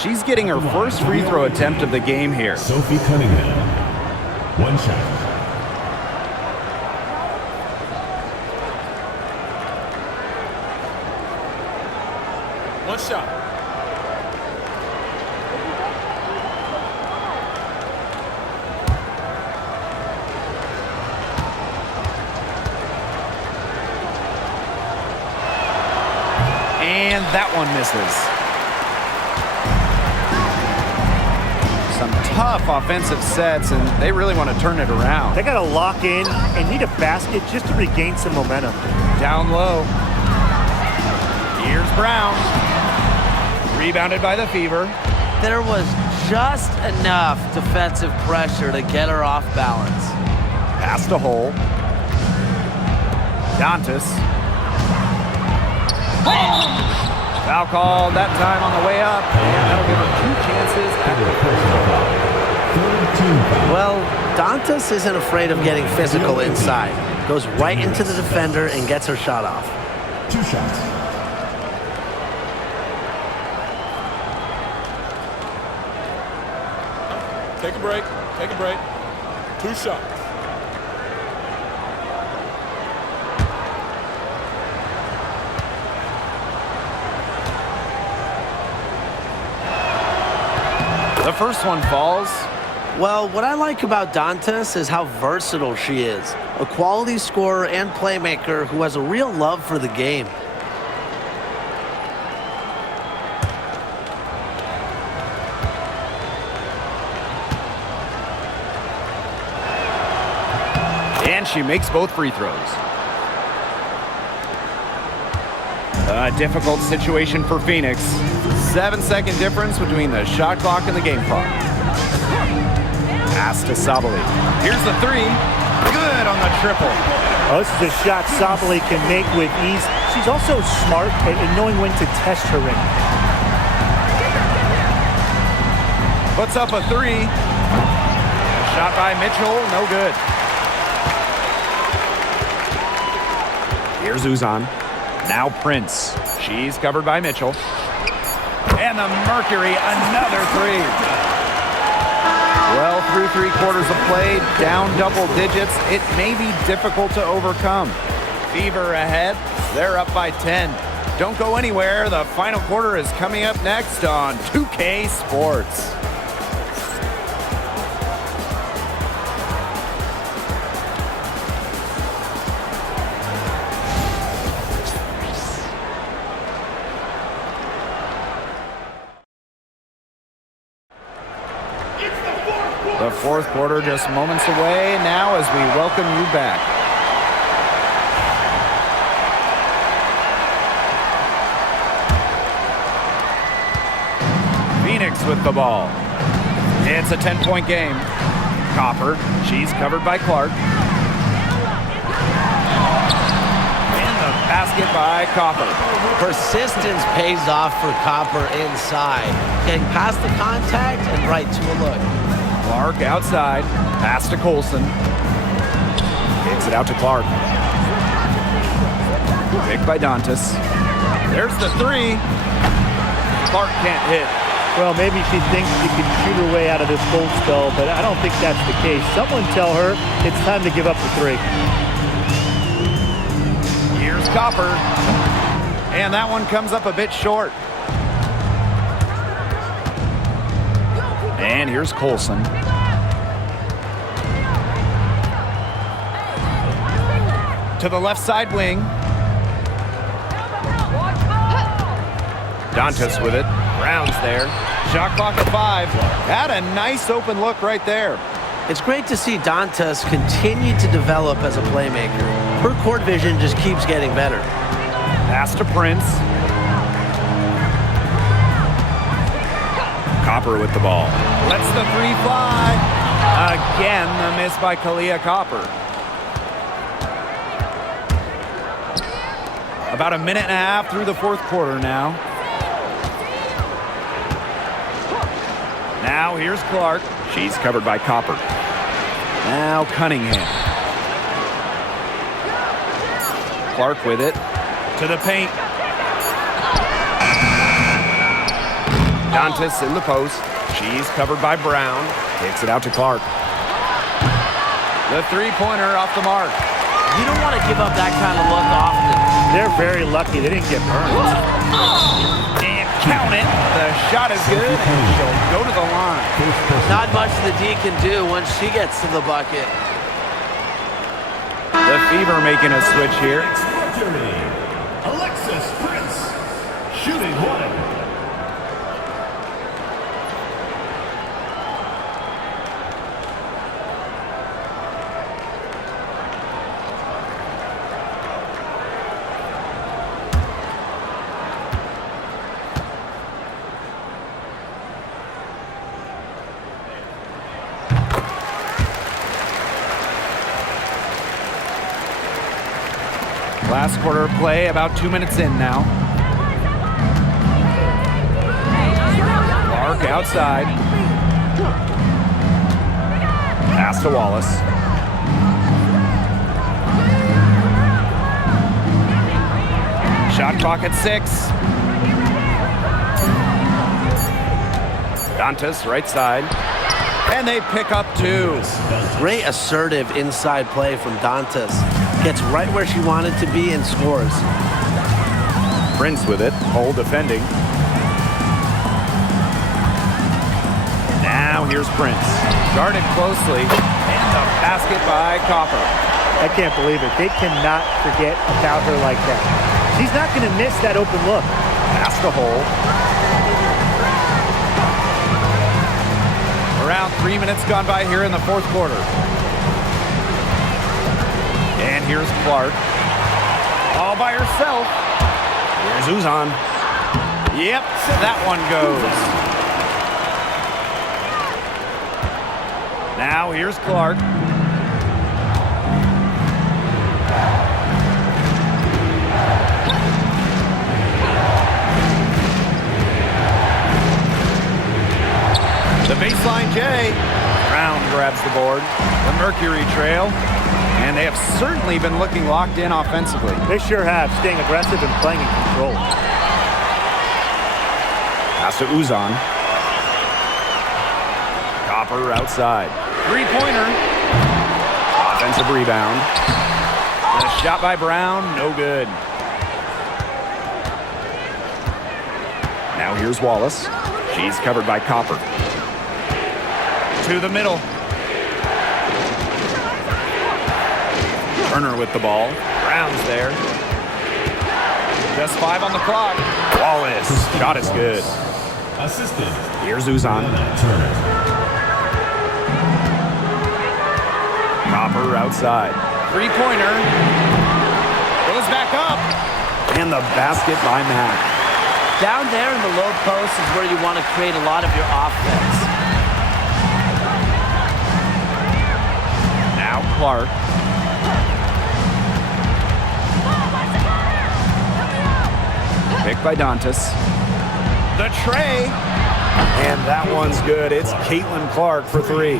She's getting her first free throw attempt of the game here. Sophie Cunningham. One shot. One shot. And that one misses. Some tough offensive sets, and they really want to turn it around. They got to lock in and need a basket just to regain some momentum. Down low. Here's Brown. Rebounded by the Fever. There was just enough defensive pressure to get her off balance. Past a hole. Dantas. Foul called that time on the way up, and that'll give her two chances at the first. Well, Dantas isn't afraid of getting physical inside. Goes right into the defender and gets her shot off. Two shots. Take a break. Take a break. Two shots. The first one falls. Well, what I like about Dantas is how versatile she is. A quality scorer and playmaker who has a real love for the game. And she makes both free throws. A difficult situation for Phoenix. 7-second difference between the shot clock and the game clock. Pass to Sabali. Here's the three. Good on the triple. Oh, this is a shot Sabali can make with ease. She's also smart at knowing when to test her ring. Puts up a three. Shot by Mitchell, no good. Here's Uzan. Now Prince. She's covered by Mitchell. And the Mercury, another three. Well, through 3/4 of play, down double digits. It may be difficult to overcome. Fever ahead. They're up by 10. Don't go anywhere. The final quarter is coming up next on 2K Sports. The fourth quarter just moments away now as we welcome you back. Phoenix with the ball. It's a 10-point game. Copper, she's covered by Clark. And the basket by Copper. Persistence pays off for Copper inside. Getting past the contact and right to a look. Clark outside, pass to Colson. Kicks it out to Clark. Picked by Dantas. There's the three. Clark can't hit. Well, maybe she thinks she can shoot her way out of this cold spell, but I don't think that's the case. Someone tell her it's time to give up the three. Here's Copper. And that one comes up a bit short. And here's Colson. To the left side wing. Dantas with it. Brown's there. Shot clock at 5. Had a nice open look right there. It's great to see Dantas continue to develop as a playmaker. Her court vision just keeps getting better. Pass to Prince. Copper with the ball. Lets the three fly. Again, the miss by Kalia Copper. About a minute and a half through the fourth quarter now. Now here's Clark. She's covered by Copper. Now Cunningham. Clark with it. To the paint. Dantas in the post. She's covered by Brown. Kicks it out to Clark. The three-pointer off the mark. You don't want to give up that kind of look often. They're very lucky they didn't get burned. And count it. The shot is good, and she'll go to the line. Not much the D can do once she gets to the bucket. The Fever making a switch here. Mercury, Alexis Prince, shooting one. Last quarter of play, about 2 minutes in now. Clark outside. Pass to Wallace. Shot clock at 6. Dantas right side. And they pick up 2. Great assertive inside play from Dantas. Gets right where she wanted to be and scores. Prince with it, Hole defending. Now here's Prince. Guarded closely, and the basket by Copper. I can't believe it. They cannot forget about her like that. She's not going to miss that open look. Pass the Hole. Around 3 minutes gone by here in the fourth quarter. And here's Clark. All by herself. Here's Uzan. Yep, that one goes. Now here's Clark. The baseline J. Brown grabs the board. The Mercury trail. And And they have certainly been looking locked in offensively. They sure have, staying aggressive and playing in control. Pass to Uzan. Copper outside. Three-pointer. Offensive rebound. The shot by Brown, no good. Now here's Wallace. She's covered by Copper. To the middle. Turner with the ball. Brown's there. Just 5 on the clock. Wallace. Shot is good. Assistant. Here's Uzan. Turner. Copper outside. Three-pointer. Goes back up. And the basket by Mack. Down there in the low post is where you want to create a lot of your offense. Now Clark. Picked by Dantas. The tray. And that one's good. It's Caitlin Clark for 3.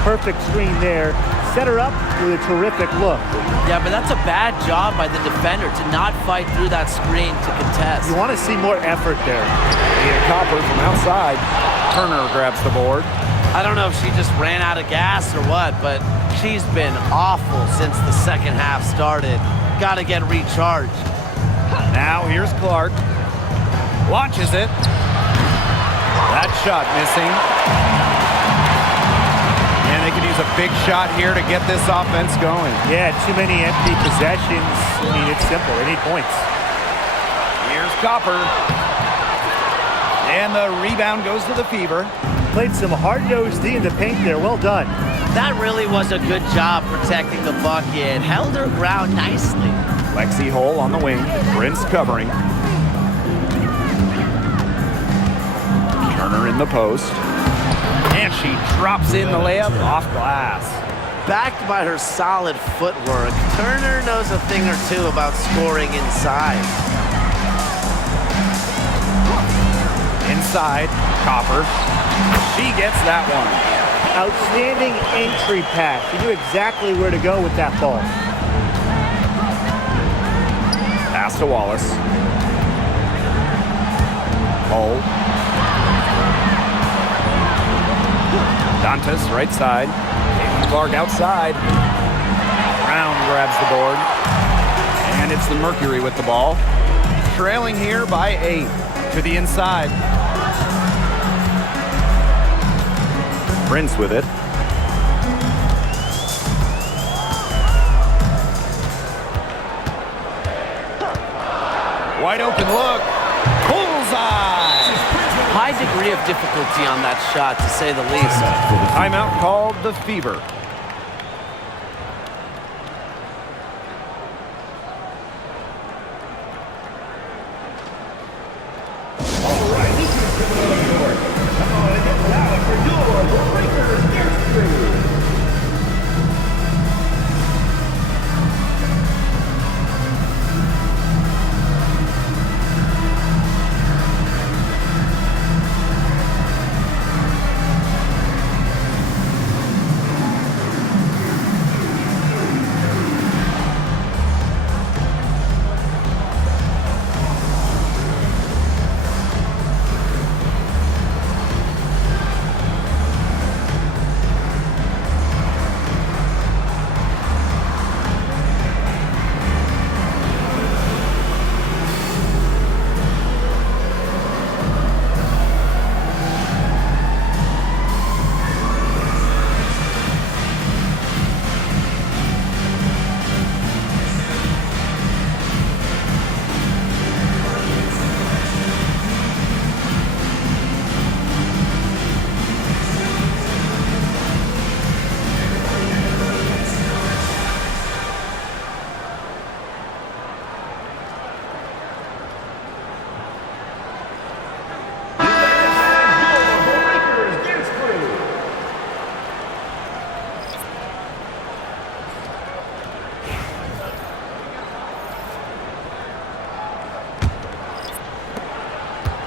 Perfect screen there. Set her up with a terrific look. Yeah, but that's a bad job by the defender to not fight through that screen to contest. You want to see more effort there. And Copper from outside. Turner grabs the board. I don't know if she just ran out of gas or what, but she's been awful since the second half started. Got to get recharged. Now here's Clark. Launches it. That shot missing. And they can use a big shot here to get this offense going. Yeah, too many empty possessions. I mean, it's simple. They need points. Here's Copper. And the rebound goes to the Fever. Played some hard-nosed D in the paint there. Well done. That really was a good job protecting the bucket. Held her ground nicely. Lexi Hole on the wing. Prince covering. Turner in the post. And she drops in the layup off glass. Backed by her solid footwork, Turner knows a thing or two about scoring inside. Inside, Copper. She gets that one. Outstanding entry pass. She knew exactly where to go with that ball. Pass to Wallace. Hole. Dantas, right side. Caitlin Clark outside. Brown grabs the board. And it's the Mercury with the ball. Trailing here by 8. To the inside. Prince with it. Wide open look. Bullseye. High degree of difficulty on that shot, to say the least. Timeout called the Fever.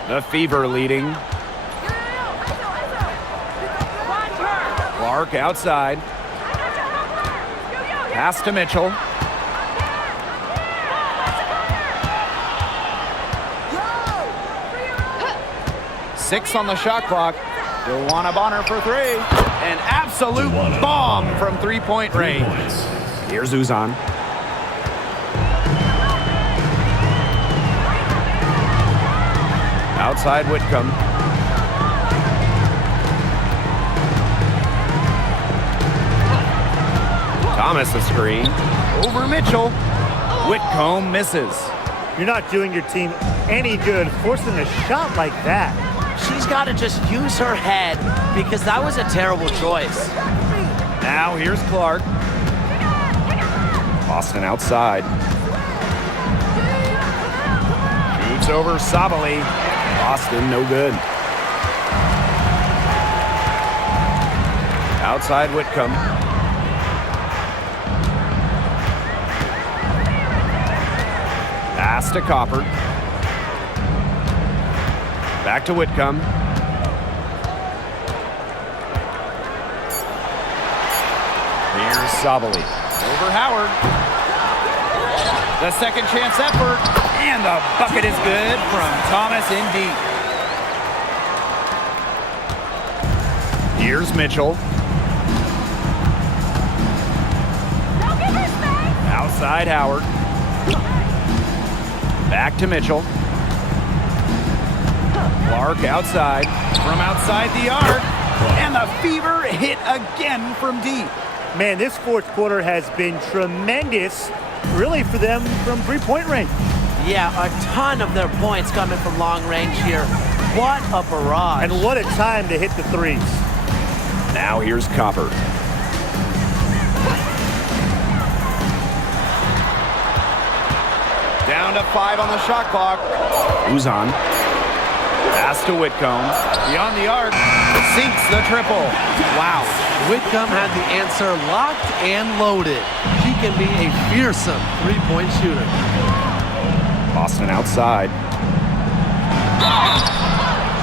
The Fever leading. Clark outside. Pass to Mitchell. Six on the shot clock. Joanna Bonner for three. An absolute bomb from three-point range. Here's Uzan. Outside Whitcomb. Thomas a screen. Over Mitchell. Whitcomb misses. You're not doing your team any good forcing a shot like that. She's got to just use her head because that was a terrible choice. Now here's Clark. Boston outside. Shoots over Sabali. Boston, no good. Outside Whitcomb. Pass to Copper. Back to Whitcomb. Here's Sabali. Over Howard. The second chance effort. And the bucket is good from Thomas in deep. Here's Mitchell. Outside Howard. Back to Mitchell. Clark outside. From outside the arc. And the fever hit again from deep. Man, this fourth quarter has been tremendous, really, for them from three-point range. Yeah, a ton of their points coming from long range here. What a barrage. And what a time to hit the threes. Now here's Copper. Down to 5 on the shot clock. Uzan. Pass to Whitcomb. Beyond the arc. Sinks the triple. Wow. Whitcomb had the answer locked and loaded. She can be a fearsome three-point shooter. Boston outside.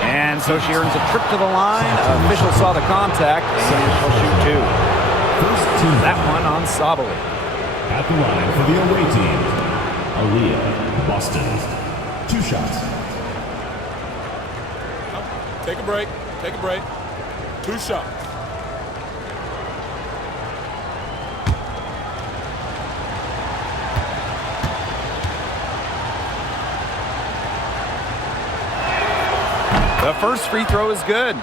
And so she earns a trip to the line. Official saw the contact, and she'll shoot two. First team That one on Sabali. at the line for the away team. Aaliyah, Boston. 2 shots. Take a break. Take a break. 2 shots. The first free throw is good.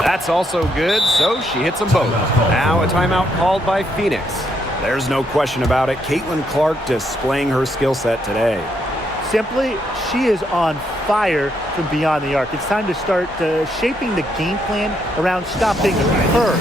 That's also good, so she hits them both. Now a timeout called by Phoenix. There's no question about it. Caitlin Clark displaying her skill set today. Simply, she is on fire from beyond the arc. It's time to start shaping the game plan around stopping her.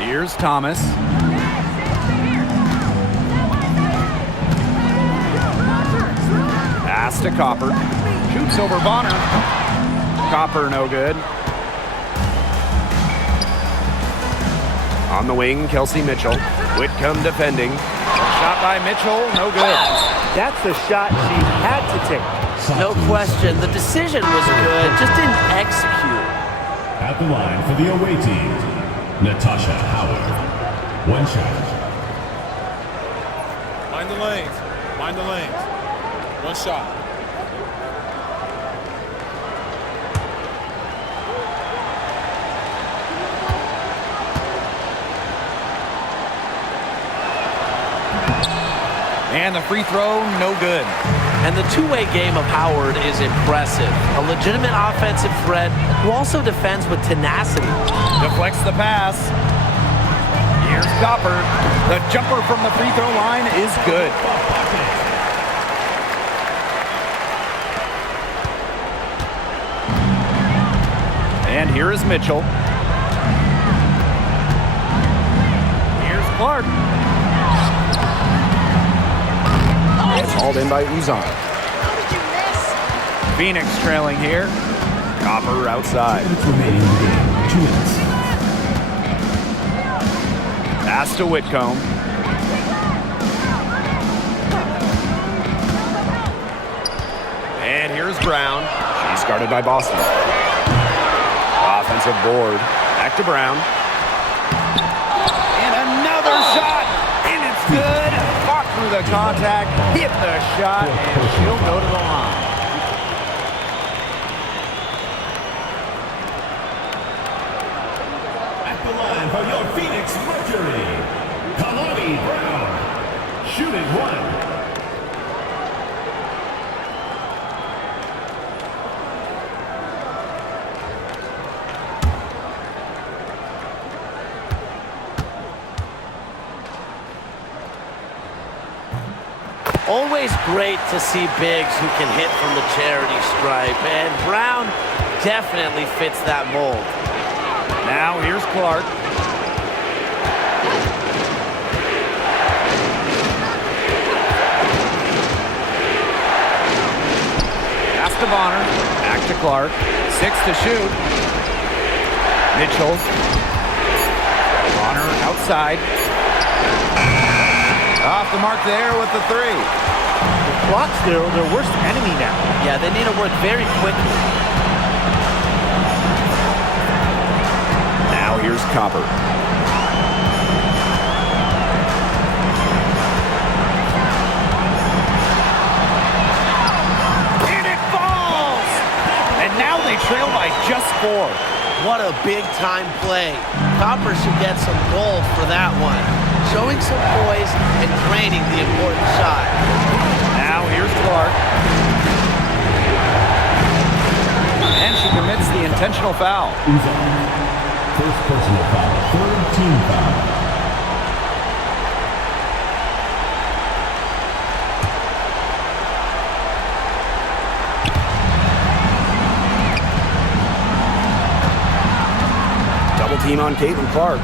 Here's Thomas. Pass to Copper. Shoots over Bonner. Copper no good. On the wing, Kelsey Mitchell. Whitcomb defending. Shot by Mitchell, no good. That's the shot she had to take. No question. The decision was good, just didn't execute. At the line for the away team, Natasha Howard. One shot. Mind the lanes. Mind the lanes. One shot. And the free throw, no good. And the two-way game of Howard is impressive. A legitimate offensive threat who also defends with tenacity. Deflects the pass. Here's Copper. The jumper from the free throw line is good. And here is Mitchell. Here's Clark. It's hauled in by Uzan. Phoenix trailing here. Copper outside. Remaining in the game, 2 minutes. Pass to Whitcomb. And here's Brown. She's guarded by Boston. Offensive board. Back to Brown. And another shot. And it's good. Fought through the contact. Hit the shot. And she'll go to the line. At the line for your Phoenix Mercury, Kalani Brown. Shooting 1. Always great to see bigs who can hit from the charity stripe, and Brown definitely fits that mold. Now here's Clark. Pass to Bonner. Back to Clark. 6 to shoot. Mitchell. Bonner outside. Off the mark there with the 3. The clock's their worst enemy now. Yeah, they need to work very quickly. Now here's Copper. And it falls! And now they trail by just 4. What a big-time play. Copper should get some gold for that one. Showing some poise and draining the important shot. Now here's Clark. And she commits the intentional foul. First personal foul, 3rd team foul. Double team on Caitlin Clark.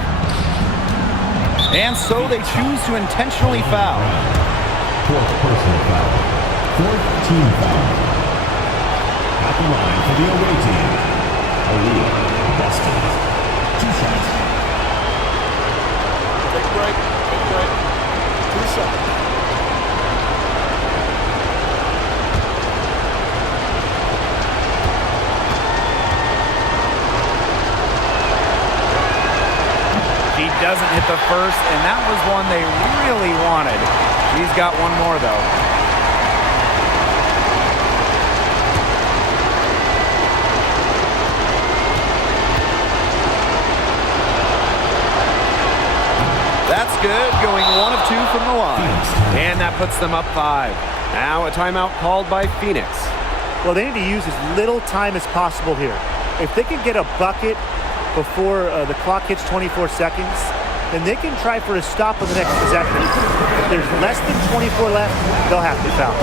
And so they choose to intentionally foul. 4th personal foul, 4th team foul. At the line for the away team, Aaliyah Boston. 2 shots. Take a break. Take a break. 2 shots. She doesn't hit the first, and that was one they really wanted. She's got one more, though. That's good, going 1 of 2 from the line. And that puts them up 5. Now a timeout called by Phoenix. Well, they need to use as little time as possible here. If they can get a bucket before the clock hits 24 seconds, then they can try for a stop on the next possession. If there's less than 24 left, they'll have to foul.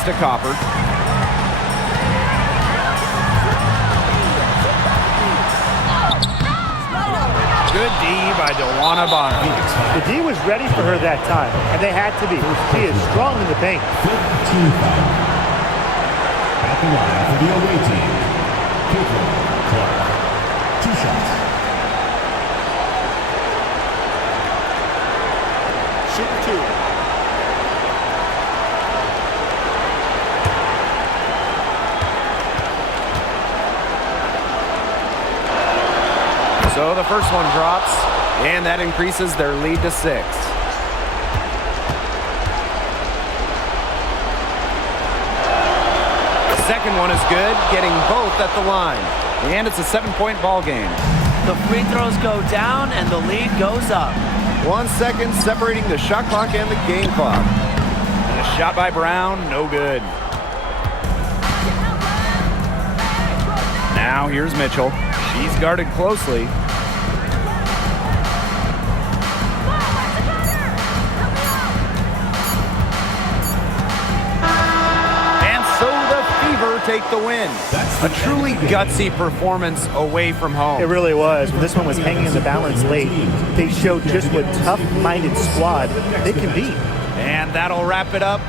pass to Copper. Good D by Dewana Bonner. The D was ready for her that time, and they had to be. She is strong in the paint. 15 foul. At the line for the away team, Caitlin Clark. 2 shots. Shoot 2. So the first one drops, and that increases their lead to 6. The second one is good, getting both at the line. And it's a 7-point ball game. The free throws go down and the lead goes up. 1 second separating the shot clock and the game clock. And a shot by Brown, no good. Now here's Mitchell. She's guarded closely. And so the Fever take the win. A truly gutsy performance away from home. It really was. When this one was hanging in the balance late, they showed just what tough-minded squad they can be. And that'll wrap it up